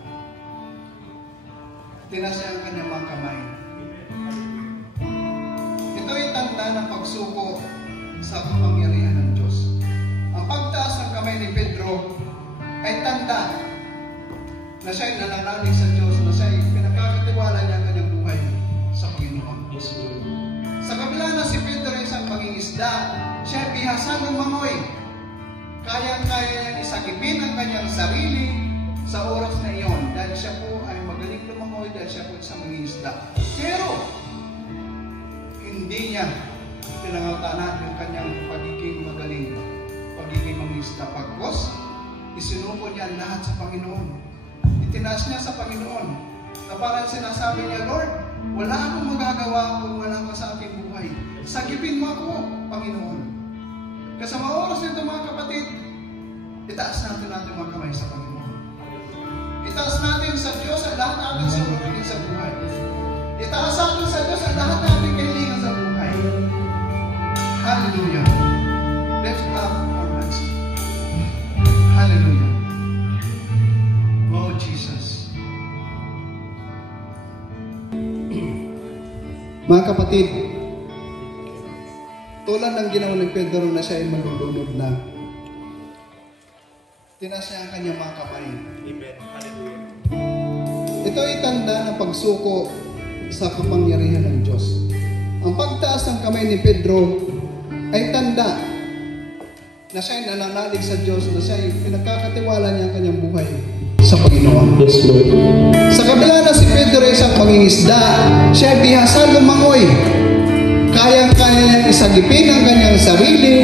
tinasya ang kanyang mga kamay. Ito ay tanda ng pagsuko sa kapangyarihan ng Diyos. Ang pagtaas ng kamay ni Pedro ay tanda na siya ay nananalig sa Diyos, na siya ay pinagkakatiwala niya ang kanyang buhay sa Panginoon. Sa kabila na si Pedro ay isang mangingisda, siya ay bihasa ng mangoy. Kaya-kaya niyang isagipin ang kanyang sarili sa oras na iyon dahil siya po ay magaling lumangoy, dahil siya po isang mangingisda. Pero hindi niya pinangatanan yung kanyang pagiging magaling, pagiging mangingisda. Pagkos, isinuko niya lahat sa Panginoon. Itinaas niya sa Panginoon na parang sinasabi niya, Lord, wala akong magagawa kung wala ka sa aking buhay. Sagipin mo ako, Panginoon. Kasi sa mga oras nito, mga kapatid, Itaas natin mga kamay sa Panginoon. Itaas natin sa Diyos ang lahat natin sa suliranin sa buhay. Itaas natin sa Diyos ang lahat natin kahilingan sa buhay. Hallelujah. Lift up our hands. Hallelujah. Oh, Jesus. Mga kapatid, tulad ng ginawa ni Pedro na siya ay malulunod na, tinaas niya ang kanyang mga kamay. Amen. Hallelujah. Ito ay tanda ng pagsuko sa kapangyarihan ng Diyos. Ang pagtaas ng kamay ni Pedro ay tanda na siya ay nananalig sa Diyos, na siya ay pinagkakatiwala niya ang kanyang buhay sa Panginoon. Yes, Lord. Sa kabila na si Pedro ay isang mangingisda, siya ay bihasa lumangoy. Kayang-kaya niyang isagipin ang kanyang sarili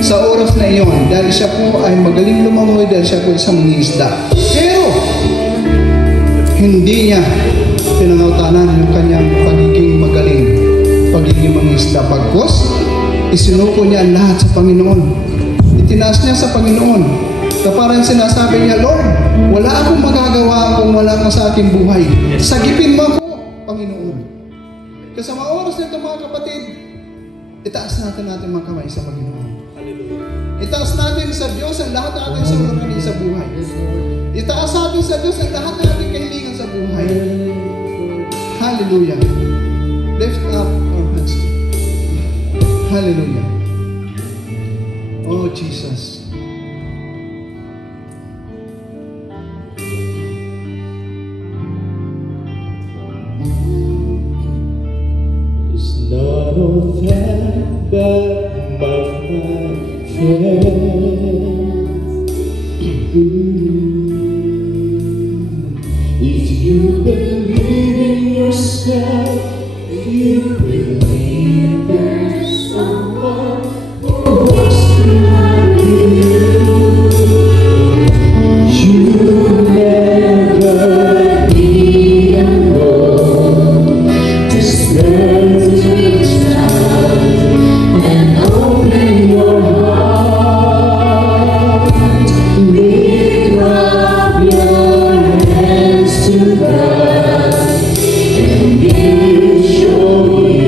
sa oras na iyon dahil siya po ay magaling lumangoy dahil siya po isang mangingisda. Pero, hindi niya pinangutanan yung kanyang pagiging magaling, pagiging mangingisda. Pagkos, isinuko niya ang lahat sa Panginoon. Itinaas niya sa Panginoon. Na parang sinasabi niya, Lord, wala akong magagawa kung wala ka sa aking buhay. Sagipin mo ako, Panginoon. Kasi sa mga oras nito mga kapatid, itaas natin mga kamay sa Panginoon. Hallelujah. Itaas natin sa Diyos ang lahat natin sa suliranin sa buhay. Itaas natin sa Diyos ang lahat natin kahilingan sa buhay. Hallelujah. Lift up our hands. Hallelujah. Oh, Jesus. It's not all that but my friend. If you believe in yourself, if you believe there's someone who wants to love you, you'll never be alone. Just learn to reach out and open your heart. Lift up your hands to God, and He will show you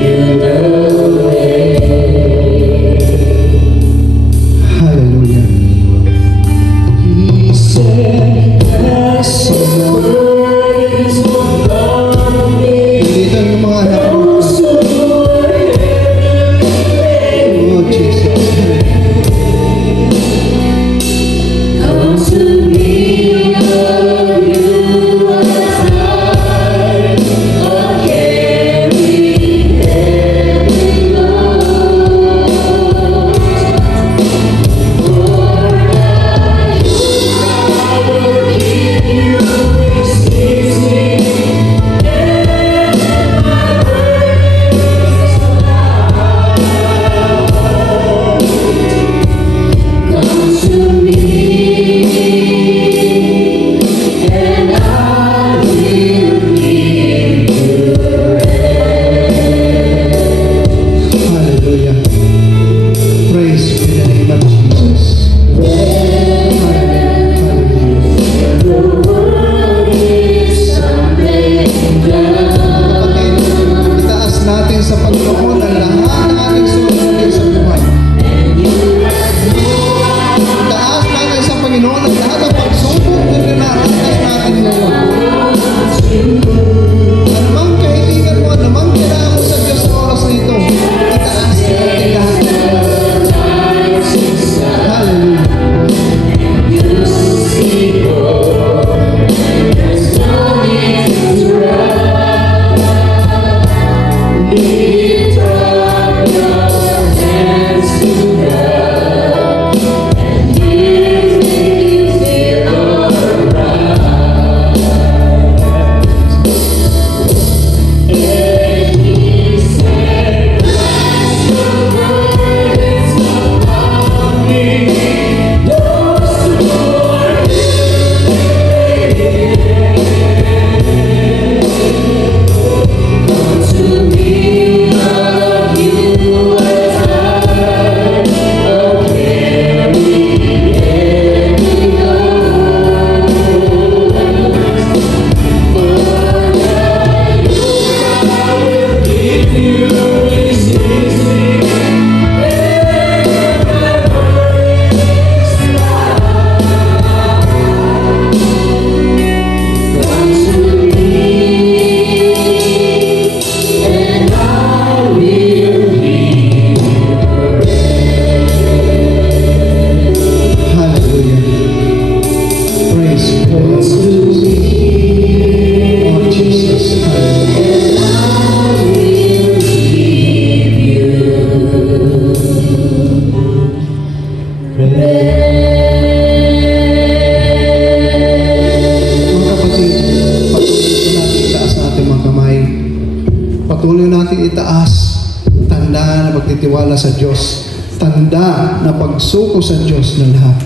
patuloy natin itaas. Tanda na pagtitiwala sa Diyos. Tanda na pagsuko sa Diyos na lahat.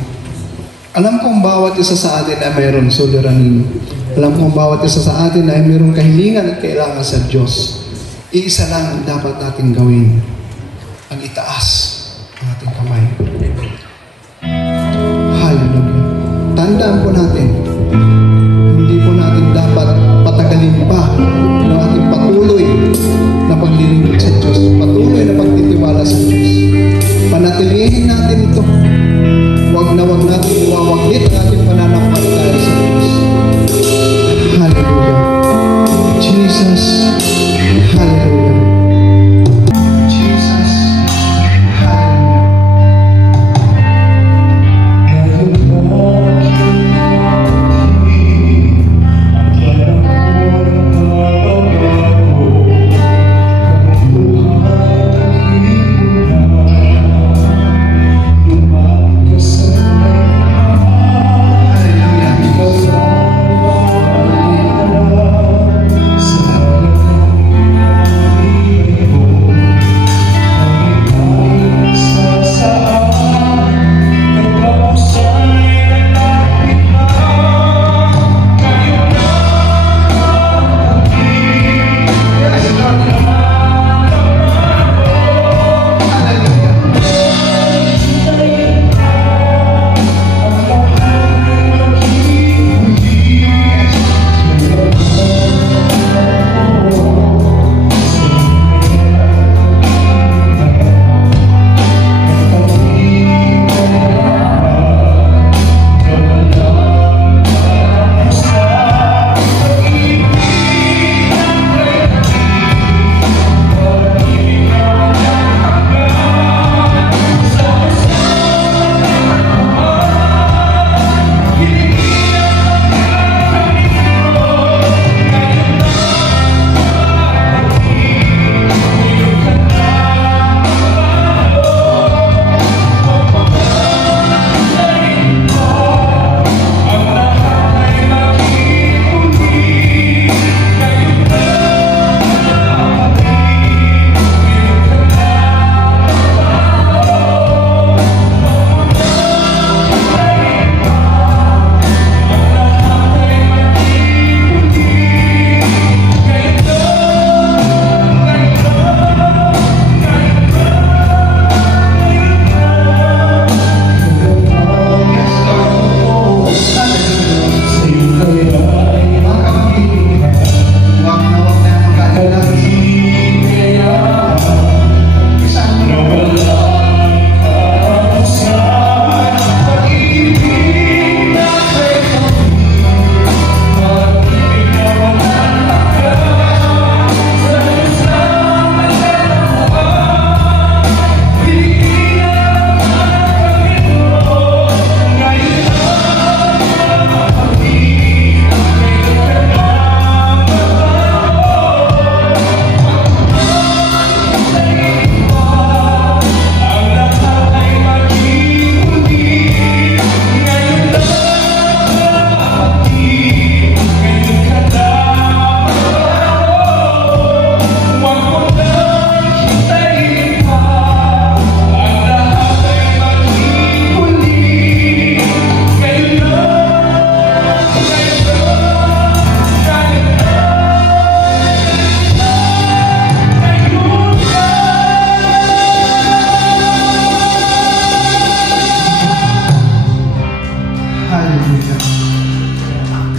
Alam kong bawat isa sa atin ay mayroon suliranin. Alam kong bawat isa sa atin ay mayroong kahilingan at kailangan sa Diyos. Iisa lang dapat natin gawin. Ang itaas ang ating kamay. Hallelujah. Tandaan po natin, hindi po natin dapat patagalin pa ng ating patuloy na paglilingkod sa Diyos. Patuloy na pagtitiwala sa Diyos. Panatilihin natin ito. Huwag natin iwawaglit ang ating pananampalataya sa Diyos. Hallelujah. Jesus. Hallelujah. Jesus.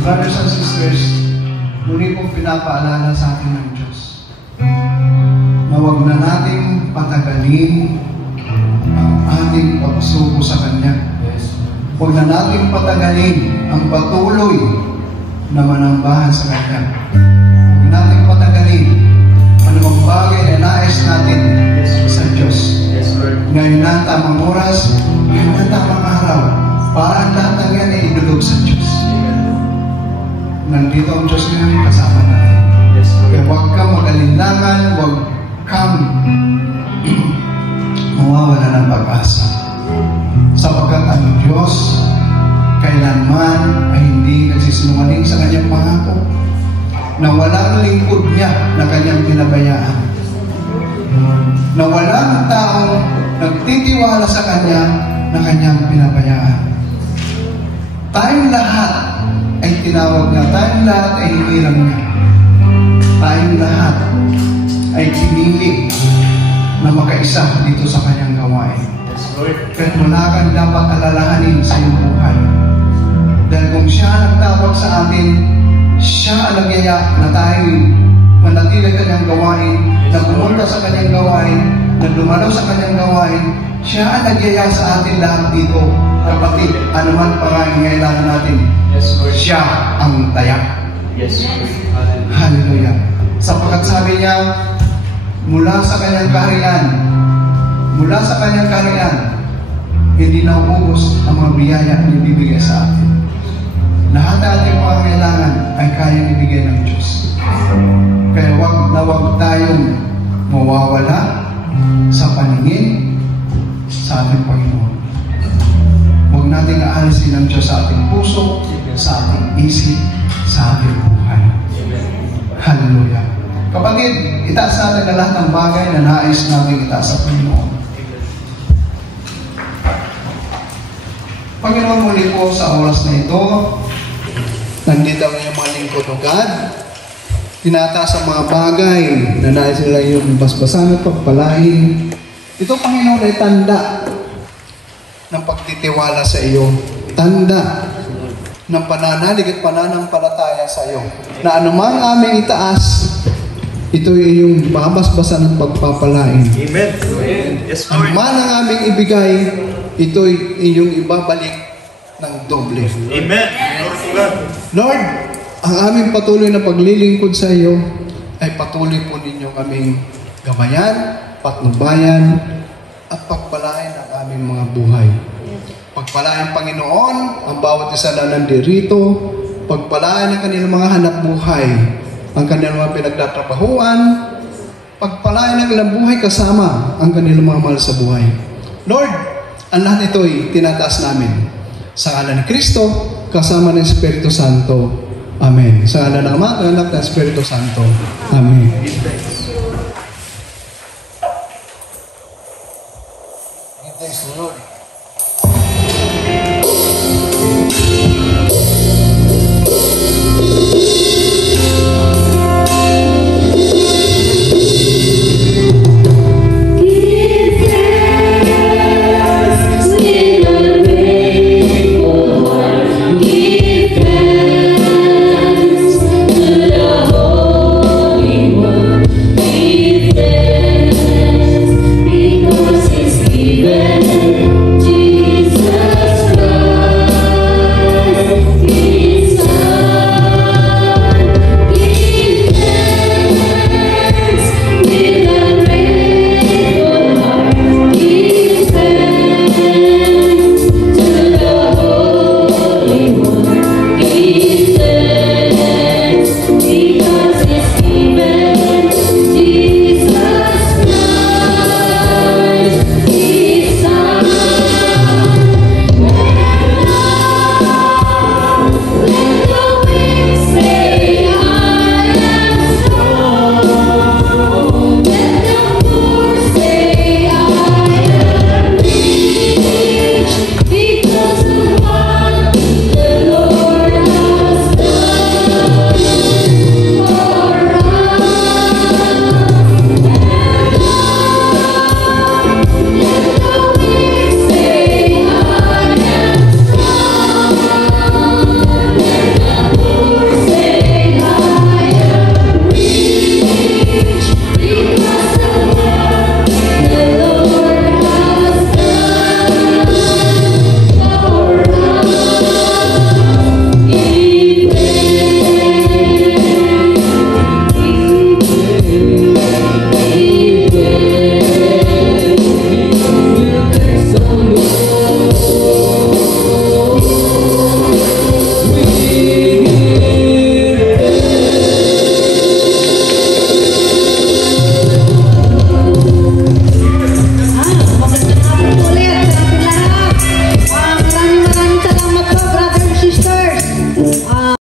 Brothers and sisters, muli pong pinapaalala sa atin ng Diyos na huwag na nating patagalin ang ating pagsuko sa Kanya. Huwag na nating patagalin ang patuloy na manambahan sa Kanya. Huwag nating patagalin anumang bagay na nais natin sa Diyos. Ngayon na ang tamang oras, ngayon na ang tamang araw, para ang lahat ng yan ay idulog sa Diyos. Nandito ang Diyos ngayon kasama natin. Kaya huwag kang mag-alinlangan, huwag kang mawawala ng pag-asa. Sapagkat ang Diyos kailanman ay hindi nagsisinungaling sa kanyang pangako. na walang lingkod niya na kanyang pinabayaan. Na walang taong nagtitiwala sa kanya na kanyang pinabayaan. Tayong lahat ay tinawag niya. Tayong lahat ay hinirang niya. Tayong lahat ay pinili na makaisa dito sa kanyang gawain. Kahit wala kang dapat alalahanin sa iyong buhay. Dahil kung siya nagtawag sa atin, siya ang nagyaya na tayo manatili kanyang gawain, na pumunta sa kanyang gawain, na dumalaw sa kanyang gawain. Siya ang nagyaya sa atin lahat dito. Kapatid, anuman pangangailangan natin, siya ang tayak. Hallelujah. Sapagkat sabi niya, mula sa kanyang kaharian, hindi na uubos ang mga biyaya na ibibigay sa atin. Lahat ng ating pangangailangan ay kayang ibigay ng Diyos. Kaya wag tayong mawawala sa paningin sa ating Panginoon. Huwag nating aalisin ng Diyos sa ating puso, sa ating isip, sa ating buhay. Hallelujah. Kapatid, itaas natin na lahat ng bagay na nais natin itaas sa Panginoon. Panginoon, muli po sa oras na ito, nandito ang iyong mga lingkod o God. Tinataas ang mga bagay na nais nila yung basbasan at pagpalain. Ito, Panginoon, ay tanda ng pagtitiwala sa iyo. Tanda ng pananalig at pananampalataya sa iyo. Na anumang aming itaas, ito ay iyong babasbasan at pagpapalain. Amen. Yes, Lord. Ang man ang aming ibigay, ito ay iyong ibabalik ng doble. Amen. Lord, ang aming patuloy na paglilingkod sa iyo ay patuloy po ninyo kaming gabayan, patnubayan, at pagpalain ang aming mga buhay. Pagpalain, Panginoon, ang bawat isa na nandirito, pagpalain ang kanilang mga hanap buhay, ang kanilang mga pinagtatrabahuan, pagpalain ang kanilang buhay kasama ang kanilang mga mahal sa buhay. Lord, ang lahat ito ay tinataas namin. Sa ngalan ni Kristo, kasama ng Espiritu Santo. Amen. Sa ngalan ng Ama, ng Anak, ng Espiritu Santo. Amen.